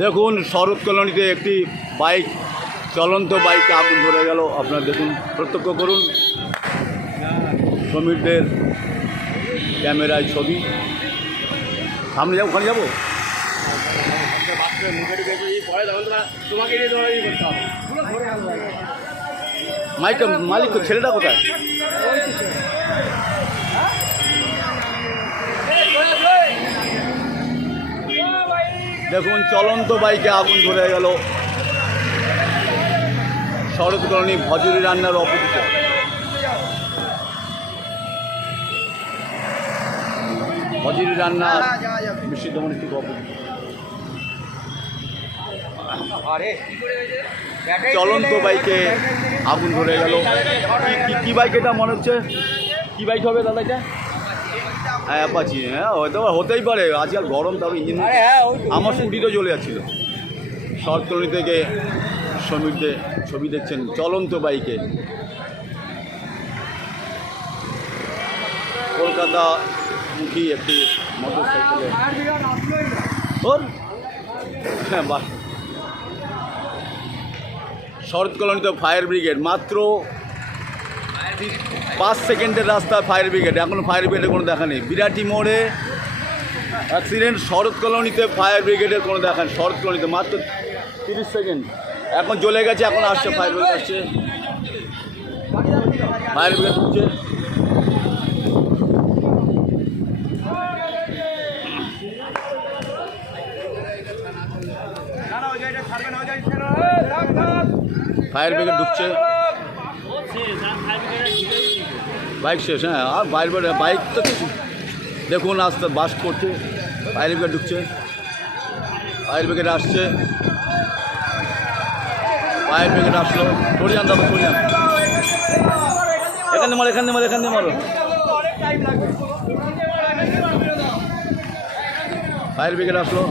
দেখুন শরৎ কলোনিতে একটি বাইক চলন্ত বাইকে আগুন ধরে গেল। আপনারা দেখুন, প্রত্যক্ষ করুন শ্রমিকদের ক্যামেরায় ছবি। সামনে যাবো, ওখানে যাবো। মাইকটা মালিক ছেলেটা কোথায়? দেখুন চলন্ত বাইকে আগুন ধরে গেল শরৎ কলোনি ভজুরি রান্নার অপোজিটে। ভজুরি রান্না বিশুদ্ধ মনে ঠিক অপোজিট। চলন্ত বাইকে আগুন ধরে গেল। কি বাইক এটা মনে হচ্ছে? কি বাইক হবে দাদা এটা? হ্যাঁ অ্যাপাচি। হ্যাঁ হয়তো হতেই পারে, আজকাল গরম, তবে ইঞ্জিন। আমার স্কুটিতে চলে যাচ্ছিল। শরৎ কলোনি থেকে শ্রমিকদের ছবি দেখছেন চলন্ত বাইকে। কলকাতা মুখী একটি মোটর সাইকেলে হ্যাঁ বাস। শরৎ কলোনিতে ফায়ার ব্রিগেড, মাত্র 5 সেকেন্ডের রাস্তা ফায়ার ব্রিগেড, এখনও ফায়ার ব্রিগেডের কোনো দেখা নেই। বিরাটি মোড়ে অ্যাক্সিডেন্ট, শরৎ কলোনিতে ফায়ার ব্রিগেডের কোনো দেখা নেই। শরৎ কলোনিতে মাত্র 30 সেকেন্ড, এখন চলে গেছে, এখন আসছে ফায়ার ব্রিগেড, আসছে ফায়ার ব্রিগেড ঢুকছে। ফায়ার ব্রিগেড ঢুকছে, বাইক শেষ। হ্যাঁ আর বাইক তো দেখুন আস্তে বাস করছে। ফায়ার ব্রিগেড ঢুকছে, ফায়ার ব্রিগেড আসছে, ফায়ার ব্রিগেড আসলো। সরিয়ান দাদা সরিয়ান, এখানে মারো, এখানে মারো, এখানে মারো। ফায়ার ব্রিগেড আসলো।